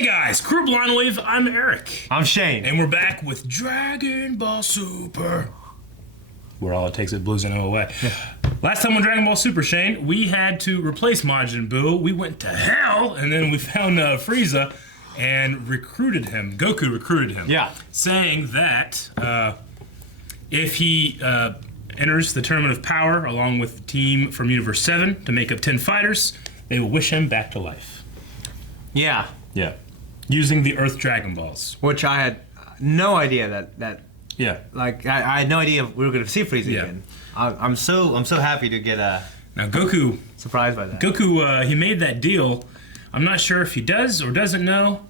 Hey guys, Crew Blind Wave, I'm Eric. I'm Shane. And we're back with Dragon Ball Super. Where all it takes it blows no away. Yeah. Last time on Dragon Ball Super, Shane, we had to replace Majin Buu. We went to hell, and then we found Frieza and recruited him. Goku recruited him. Yeah. Saying that if he enters the Tournament of Power along with the team from Universe 7 to make up 10 fighters, they will wish him back to life. Yeah. Yeah. Using the Earth Dragon Balls. Which I had no idea that yeah. Like I had no idea we were going to see Frieza again. I'm so happy to get now Goku surprised by that. Goku he made that deal. I'm not sure if he does or doesn't know,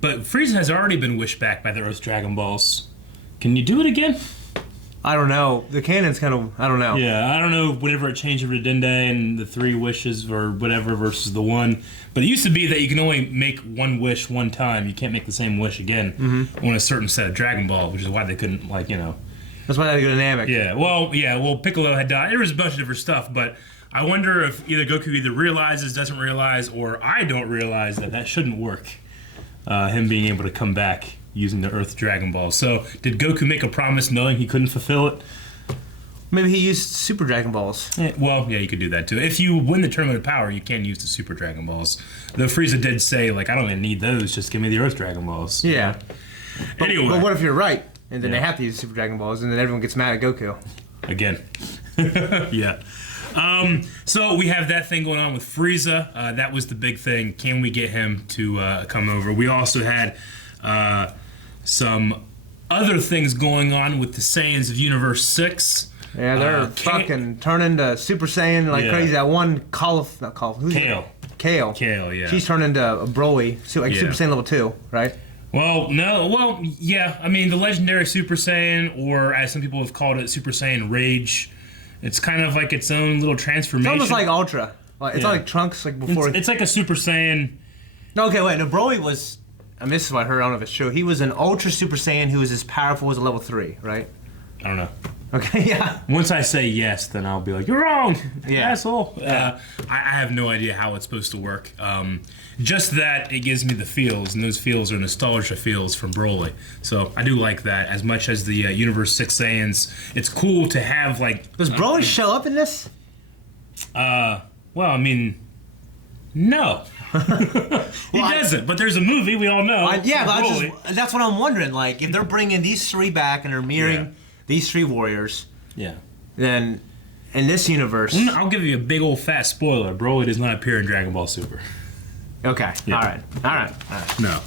but Frieza has already been wished back by the Earth Dragon Balls. Can you do it again? I don't know. The canon's kind of, I don't know. Yeah, I don't know whenever it changed over to Dende and the 3 wishes or whatever versus the 1. But it used to be that you can only make one wish one time. You can't make the same wish again on a certain set of Dragon Ball, which is why they couldn't, like, you know. That's why they had to go to Namek. Yeah, well, Piccolo had died. There was a bunch of different stuff, but I wonder if either Goku either realizes, doesn't realize, or I don't realize that shouldn't work. Him being able to come back using the Earth Dragon Ball. So, did Goku make a promise knowing he couldn't fulfill it? Maybe he used Super Dragon Balls. Yeah, well, yeah, you could do that too. If you win the Tournament of Power, you can use the Super Dragon Balls. Though Frieza did say, like, I don't even need those, just give me the Earth Dragon Balls. Yeah. Anyway. But what if you're right, and then they have to use Super Dragon Balls, and then everyone gets mad at Goku? Again. Yeah. So we have that thing going on with Frieza. That was the big thing. Can we get him to come over? We also had some other things going on with the Saiyans of Universe 6. Yeah, they're fucking turning to Super Saiyan like crazy. That one Kale. Kale, yeah. She's turned into a Broly, so like Super Saiyan level 2, right? Well, no, well, yeah. I mean, the legendary Super Saiyan, or as some people have called it, Super Saiyan Rage. It's kind of like its own little transformation. It's almost like Ultra. It's not like Trunks, like before. It's like a Super Saiyan. No, okay, wait. No, Broly was. I mean, this is what I heard. I don't know if it's true. He was an Ultra Super Saiyan who was as powerful as a level 3, right? I don't know. Okay, yeah. Once I say yes, then I'll be like, you're wrong, asshole. Yeah. I have no idea how it's supposed to work. Just that it gives me the feels, and those feels are nostalgia feels from Broly. So I do like that as much as the Universe 6 Saiyans. It's cool to have, like... Does Broly show up in this? Well, I mean, no. He doesn't, but there's a movie, we all know. But that's what I'm wondering. Like, if they're bringing these 3 back and they're mirroring these 3 warriors, then in this universe... I'll give you a big old fat spoiler. Broly does not appear in Dragon Ball Super. Okay, yeah. All right. No.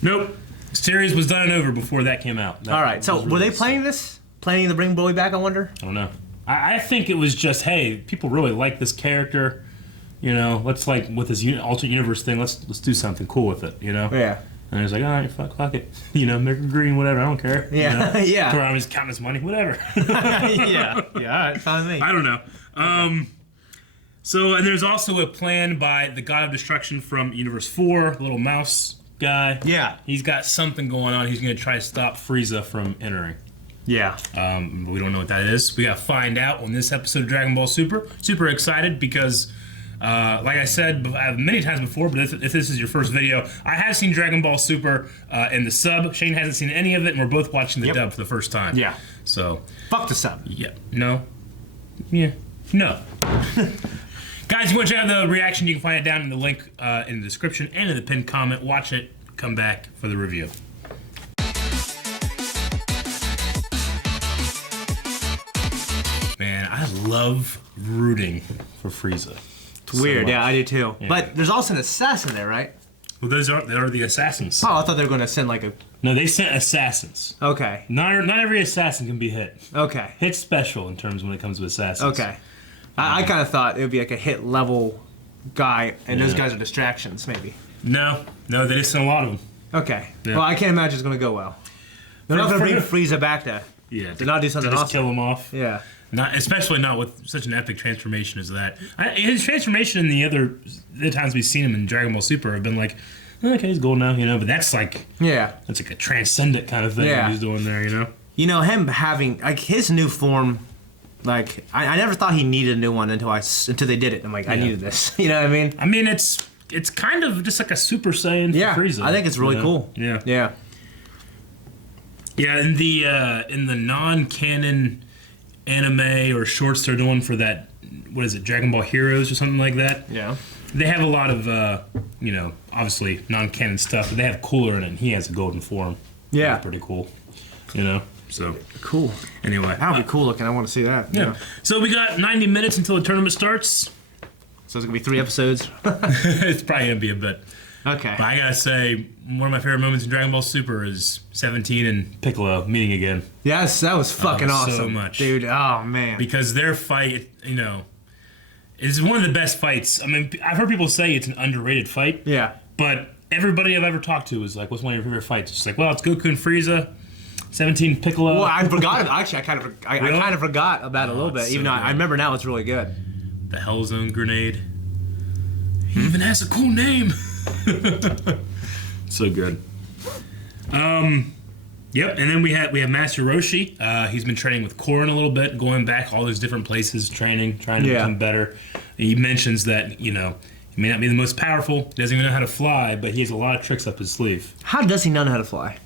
Nope. Series was done and over before that came out. All right, so were they planning this? Planning to bring Broly back, I wonder? I don't know. I think it was just, hey, people really like this character. You know, let's, like, with this alternate universe thing, let's do something cool with it, you know? Yeah. And he's like, all right, fuck it. You know, make it green, whatever, I don't care. Yeah, you know? yeah. Konami's counting his money, whatever. yeah, all right, fine with me. I don't know. Okay. So, and there's also a plan by the God of Destruction from Universe 4, little mouse guy. Yeah. He's got something going on. He's going to try to stop Frieza from entering. Yeah. We don't know what that is. We got to find out on this episode of Dragon Ball Super. Super excited because... like I said many times before, but if this is your first video, I have seen Dragon Ball Super in the sub. Shane hasn't seen any of it, and we're both watching the dub for the first time. Yeah. So. Fuck the sub. Yeah. No. Yeah. No. Guys, if you want to check out the reaction, you can find it down in the link in the description and in the pinned comment. Watch it. Come back for the review. Man, I love rooting for Frieza. It's weird, yeah, I do too. Yeah. But there's also an assassin there, right? Well, they are the assassins. Oh, I thought they were going to send like a... No, they sent assassins. Okay. Not every assassin can be hit. Okay. Hit's special in terms when it comes to assassins. Okay. I kind of thought it would be like a hit level guy, and those guys are distractions, maybe. No, they just sent a lot of them. Okay. Yeah. Well, I can't imagine it's going to go well. They're not going to bring Frieza back to not do something just awesome. Kill him off. Yeah. Especially not with such an epic transformation as that. His transformation in the other times we've seen him in Dragon Ball Super have been like, okay, he's gold now, you know. But that's like, that's like a transcendent kind of thing that he's doing there, you know. You know, him having like his new form. Like I never thought he needed a new one until they did it. I'm like, I needed this. You know what I mean? I mean, it's it's kind of just like a Super Saiyan for Frieza. I think it's really cool. Yeah. Yeah. Yeah, in the non-canon anime or shorts they're doing for that, what is it, Dragon Ball Heroes or something like that? Yeah. They have a lot of, obviously non-canon stuff, but they have Cooler in it, and he has a golden form. Yeah. That's pretty cool, so. Cool. Anyway. That would be cool looking. I want to see that. Yeah. So we got 90 minutes until the tournament starts. So it's going to be 3 episodes? It's probably going to be a bit. Okay. But I gotta say, one of my favorite moments in Dragon Ball Super is 17 and Piccolo meeting again. Yes, that was fucking awesome. So much. Dude, oh man. Because their fight, is one of the best fights. I mean, I've heard people say it's an underrated fight. Yeah. But everybody I've ever talked to is like, what's one of your favorite fights? It's like, well, it's Goku and Frieza, 17 Piccolo. Well, I forgot. Actually, I kind of forgot about it a little bit, even though I remember now it's really good. The Hell Zone grenade. He even has a cool name. So good. Yep, and then we have Master Roshi. He's been training with Korin a little bit, going back all those different places, training, trying to become better. He mentions that, he may not be the most powerful, he doesn't even know how to fly, but he has a lot of tricks up his sleeve. How does he not know how to fly?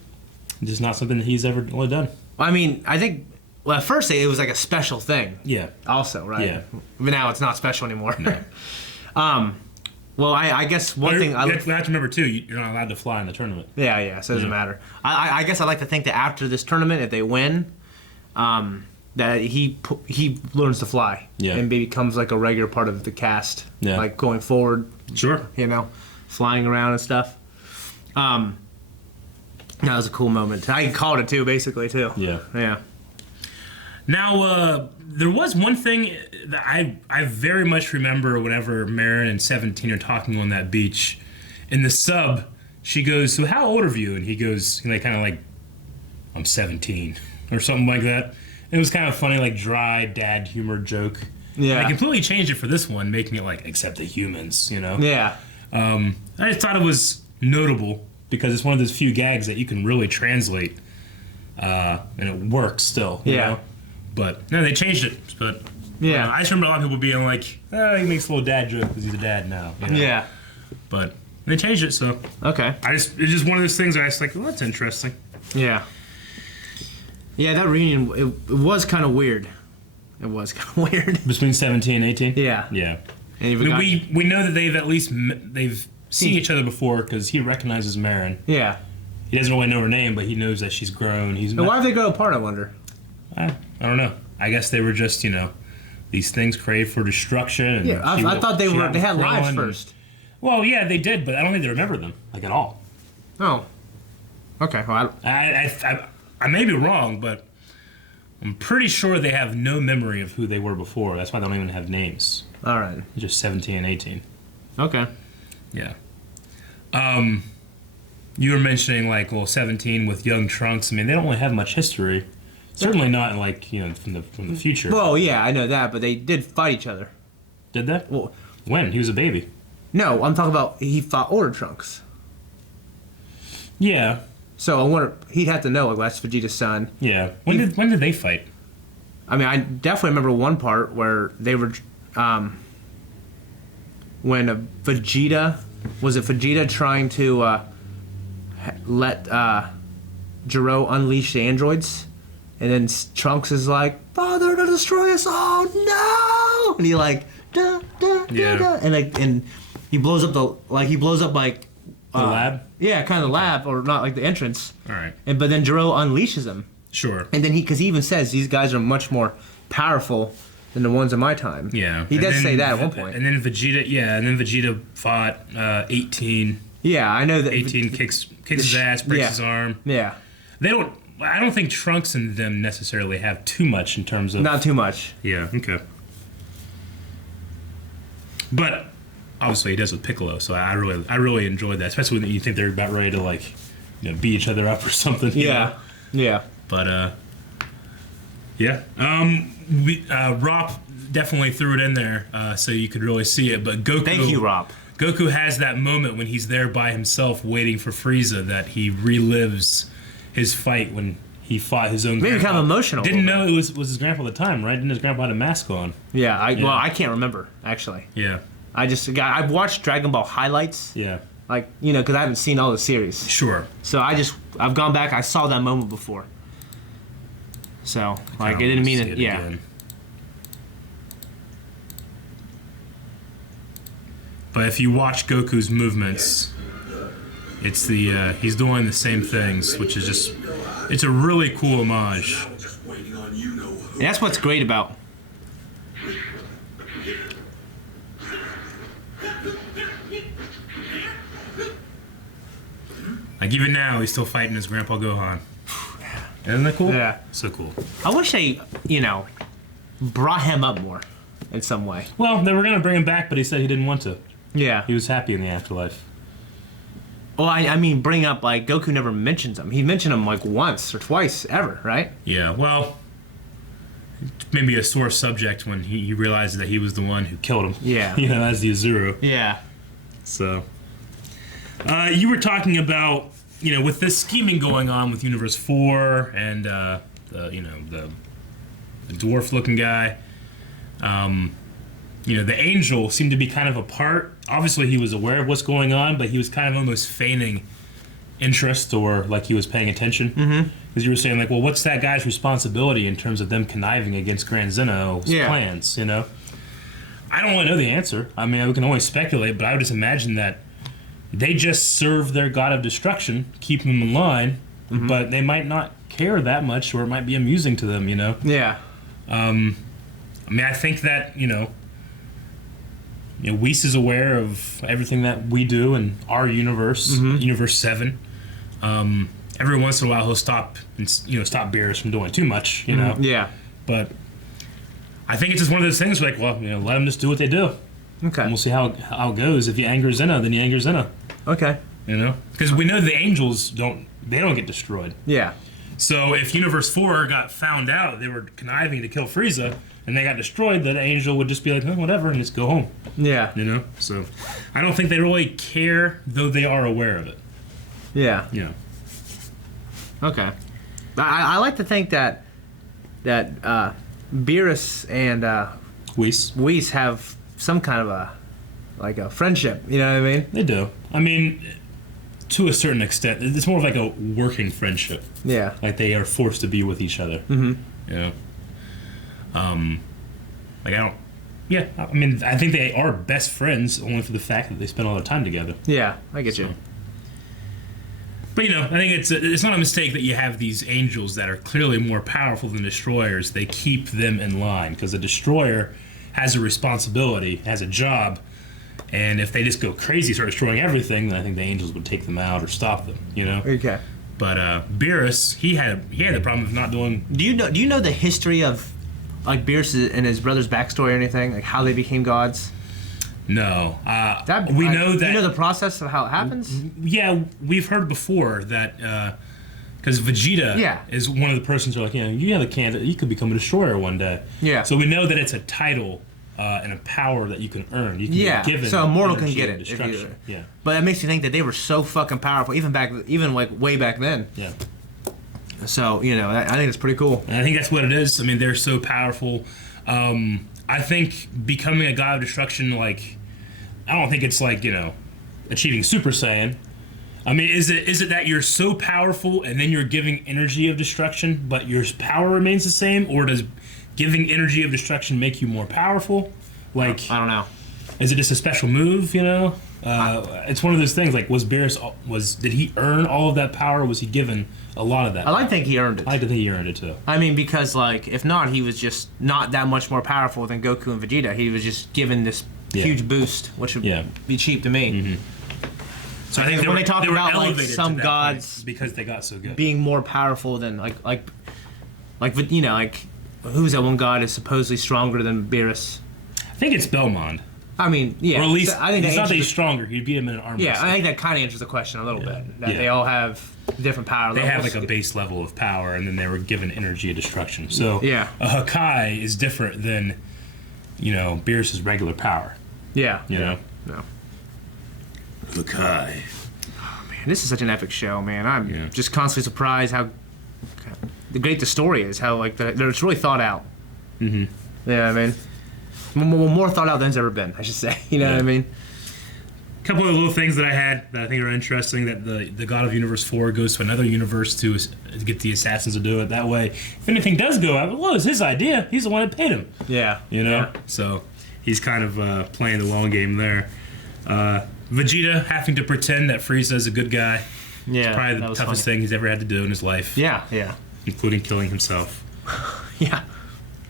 Just not something that he's ever really done. I mean, I think, well, at first it was like a special thing. Yeah. Also, right? Yeah. But now it's not special anymore. No. Well, I guess one thing... You have to remember, too, you're not allowed to fly in the tournament. Yeah, so it doesn't matter. I guess I like to think that after this tournament, if they win, that he learns to fly. Yeah. And becomes like a regular part of the cast. Yeah. Like going forward. Sure. Flying around and stuff. That was a cool moment. I called it, too, basically, too. Yeah. Yeah. Now, there was one thing that I very much remember whenever Marin and 17 are talking on that beach. In the sub, she goes, so how old are you? And he goes, I'm 17 or something like that. It was kind of funny, like dry dad humor joke. Yeah. And I completely changed it for this one, making it like, except the humans, Yeah. I just thought it was notable because it's one of those few gags that you can really translate. And it works still, you know? But no, they changed it. But I just remember a lot of people being like, he makes a little dad joke because he's a dad now. Yeah. But they changed it, so. Okay. It's just one of those things where I was like, well, that's interesting. Yeah. Yeah, that reunion, it was kind of weird. It was kind of weird. Between 17 and 18? Yeah. Yeah. And we know that they've seen each other before because he recognizes Marin. Yeah. He doesn't really know her name, but he knows that she's grown. Why did they go apart, I wonder? I don't know. I guess they were just, these things created for destruction. And yeah, I thought they had lives first. Well, yeah, they did, but I don't think they remember them, at all. Oh. Okay. Well, I may be wrong, but I'm pretty sure they have no memory of who they were before. That's why they don't even have names. All right. Just 17 and 18. Okay. Yeah. You were mentioning, 17 with young Trunks. I mean, they don't really have much history. Certainly not from the future. Well, yeah, I know that, but they did fight each other. Did they? Well, when? He was a baby. No, I'm talking about he fought older Trunks. Yeah. So I wonder he'd have to know that's Vegeta's son. Yeah. When did they fight? I mean, I definitely remember one part where they were when Vegeta trying to let Gero unleash the androids. And then Trunks is like, "Father, to destroy us all, no!" And he da, and he blows up the lab. Yeah, kind of the lab, or not like the entrance. All right. But then Gero unleashes him. Sure. And then because he even says these guys are much more powerful than the ones of my time. Yeah. He does say that at one point. And then Vegeta fought 18. Yeah, I know that. 18 kicks his ass, breaks his arm. Yeah. I don't think Trunks and them necessarily have too much in terms of... Not too much. Yeah, okay. But obviously he does with Piccolo, so I really enjoyed that, especially when you think they're about ready to beat each other up or something. Yeah. Yeah. But yeah. Rop definitely threw it in there so you could really see it, but Goku... Thank you, Rop. Goku has that moment when he's there by himself waiting for Frieza that he relives his fight when he fought his own grandpa. Maybe kind of emotional. Didn't know it was his grandpa at the time, right? Didn't his grandpa have a mask on? Yeah, Well, I can't remember, actually. Yeah. I've watched Dragon Ball highlights. Yeah. Like, you know, because I haven't seen all the series. Sure. So I've gone back. I saw that moment before. So like, it didn't mean it. Yeah. Again. But if you watch Goku's movements, it's he's doing the same things, which is just, it's a really cool homage. And that's what's great about. Like even now, he's still fighting his Grandpa Gohan. Isn't that cool? Yeah. So cool. I wish they, you know, brought him up more in some way. Well, they were gonna bring him back, but he said he didn't want to. Yeah. He was happy in the afterlife. Well, I mean, bring up, like, Goku never mentions him. He mentioned him, like, once or twice, ever, right? Yeah, well, maybe a sore subject when he realized that he was the one who killed him. Yeah. You know, as the Azuru. Yeah. So, you were talking about, you know, with this scheming going on with Universe 4 and, the dwarf-looking guy, you know, the angel seemed to be kind of apart. Obviously, he was aware of what's going on, but he was kind of almost feigning interest or like he was paying attention. Because you were saying, like, well, what's that guy's responsibility in terms of them conniving against Grand Zeno's plans, you know? I don't really know the answer. I mean, we can only speculate, but I would just imagine that they just serve their god of destruction, keep them in line, but they might not care that much, or it might be amusing to them, you know? Yeah. I mean, I think that, you know, Whis is aware of everything that we do in our universe, Universe 7. Every once in a while, he'll stop Beerus from doing too much, you know? Yeah. But I think it's just one of those things like, well, you know, let them just do what they do. Okay. And we'll see how it goes. If you anger Zeno, then you anger Zeno. Okay. You know? Because we know the angels don't get destroyed. Yeah. So if Universe 4 got found out they were conniving to kill Frieza, and they got destroyed, that angel would just be like, oh, whatever, and just go home. Yeah. You know? So I don't think they really care, though they are aware of it. Yeah. Yeah. Okay. I like to think that Beerus and Whis have some kind of a friendship. You know what I mean? They do. I mean, to a certain extent, it's more of like a working friendship. Yeah. Like they are forced to be with each other. You know? Like I don't. Yeah, I mean, I think they are best friends only for the fact that they spend all their time together. Yeah, I get you. But you know, I think it's not a mistake that you have these angels that are clearly more powerful than destroyers. They keep them in line because a destroyer has a responsibility, has a job, and if they just go crazy, start destroying everything, then I think the angels would take them out or stop them. You know. Okay. But Beerus, he had the problem of not doing. Do you know the history of like Beerus and his brother's backstory or anything, like how they became gods? No. We know that. You know the process of how it happens? Yeah, we've heard before that because Vegeta is one of the persons who are like, you know, you have a candidate, you could become a destroyer one day. Yeah. So we know that it's a title and a power that you can earn. You can get given. So a mortal can energy get of it. destruction. Yeah. But it makes you think that they were so fucking powerful, even like way back then. Yeah. So, you know, I think it's pretty cool. And I think that's what it is. I mean, they're so powerful. I think becoming a god of destruction, like, I don't think it's like, you know, achieving Super Saiyan. I mean, is it that you're so powerful and then you're giving energy of destruction, but your power remains the same, or does giving energy of destruction make you more powerful? Like, I don't know. Is it just a special move? You know, it's one of those things. Like, did he earn all of that power? Or was he given a lot of that? I like to think he earned it. I like to think he earned it too. I mean, because like, if not, he was just not that much more powerful than Goku and Vegeta. He was just given this huge boost, which would be cheap to me. So I think when they talk about like elevated some to that gods point because they got so good, being more powerful than like you know, like who's that one god is supposedly stronger than Beerus? I think it's Belmont. I mean, yeah. Or at least I think it's not that he's stronger. He'd beat him in an armor. Yeah, I think that kind of answers the question a little bit. That they all have different power levels. They have like a base level of power, and then they were given energy of destruction. So a Hakai is different than, you know, Beerus's regular power. Yeah. You know? No. Hakai. Oh, man, this is such an epic show, man. I'm just constantly surprised how great the story is. How like it's really thought out. Yeah, I mean, more thought out than it's ever been, I should say. You know what I mean? A couple of little things that I had that I think are interesting, that the God of Universe 4 goes to another universe to get the assassins to do it. That way, if anything does go out, well, it's his idea. He's the one that paid him. Yeah. You know? Yeah. So he's kind of playing the long game there. Vegeta having to pretend that Frieza is a good guy. Yeah. It's probably the toughest thing he's ever had to do in his life. Yeah, yeah. Including killing himself. Yeah.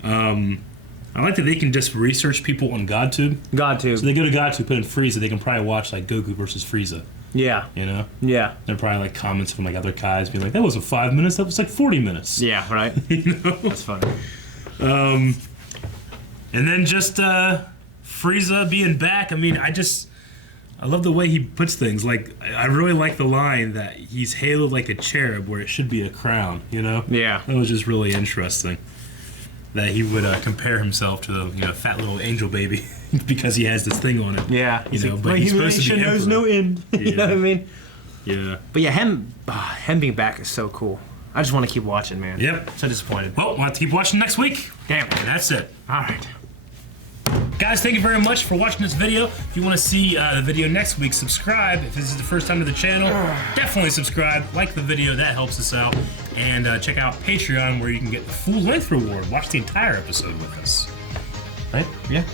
I like that they can just research people on GodTube. GodTube. So they go to GodTube, put in Frieza, they can probably watch like Goku versus Frieza. Yeah. You know? Yeah. They're probably like comments from like other guys being like, that wasn't 5 minutes, that was like 40 minutes. Yeah, right? You know? That's funny. And then just Frieza being back. I mean, I love the way he puts things. Like, I really like the line that he's haloed like a cherub where it should be a crown, you know? Yeah. That was just really interesting. That he would compare himself to the fat little angel baby because he has this thing on it. Yeah. You know, but he's supposed to be knows no end. You know what I mean? Yeah. But yeah, him being back is so cool. I just want to keep watching, man. Yep. So disappointed. Well, we'll have to keep watching next week. Damn. And that's it. All right. Guys, thank you very much for watching this video. If you want to see the video next week, subscribe. If this is the first time to the channel, definitely subscribe. Like the video, that helps us out. And check out Patreon where you can get the full-length reward. Watch the entire episode with us. Right? Yeah.